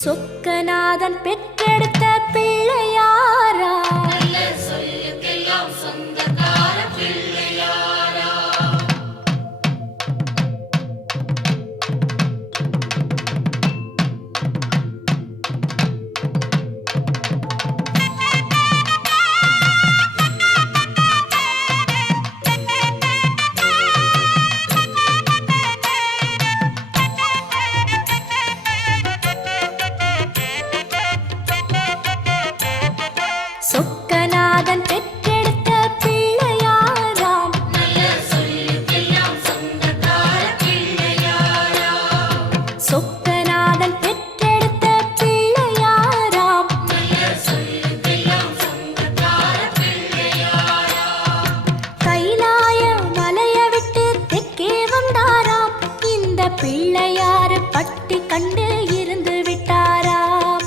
சொக்கநாதன் பெற்றெடுத்த பிள்ளையாரா, சொல்லுக்கெல்லாம் சொந்தக்கார பிள்ளையாரா. சொக்கநாதன் பெற்றெடுத்த பிள்ளையாராம், சொல்லுக்கெல்லாம் சொந்தக்கார பிள்ளையாரா. சொக்கநாதன் பெற்றெடுத்த பிள்ளையாராம், சொல்லுக்கெல்லாம் சொந்தக்கார பிள்ளையாரா. கைலாய மலையை விட்டு தெற்கே வந்தாராம், இந்த பிள்ளையாரு பட்டி கண்டு இருந்து விட்டாராம்.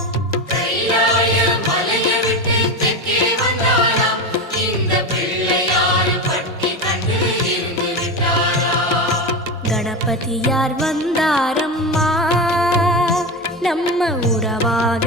கைலாய மலையை விட்டு தெற்கே வந்தாராம், இந்த பிள்ளையாரு பட்டி கண்டு இருந்து விட்டாரா. கணபதியார் வந்தாரம்மா, நம்ம உறவாக